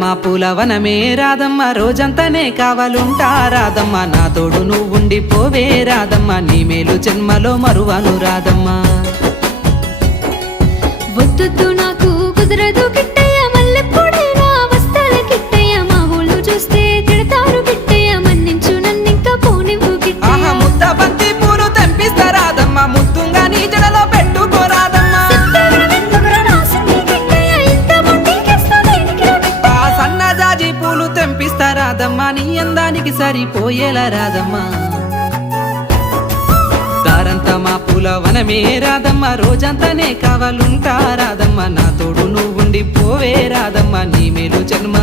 మా పూలవనమే రాదమ్మ రోజంతానే కావాలుంటా రాదమ్మ నా తోడు నువ్వుండి పోవే రాదమ్మ నీ మేలు జన్మలో మరువను రాదమ్మ వద్దు నాకు కుదరదు కిట్టయ్య మల్లెప్పుడైనా వస్తాల కిట్టయ్య మా ఊళ్ళు చూస్తే తిడతారు కిట్టయ్య మన్నించు నన్నింకా పోనివ్వు కిట్టయ్య ఆహా ముద్ద బంతి పూలు తెంపిస్తా రాదమ్మ ముద్దుంగా నీ జడలో పెట్టుకోరాదమ్మ ఆ సన్నజాజి పూలు తెంపిస్తా రాదమ్మ నీ అందానికి సరిపోయేలా రాదమ్మ దారంతా మా పూలవనమే రాదమ్మ రోజంతానే కావాలుంటా రాదమ్మ నా తోడు నువ్వుండి పోవే రాదమ్మ నీ మేలు జన్మ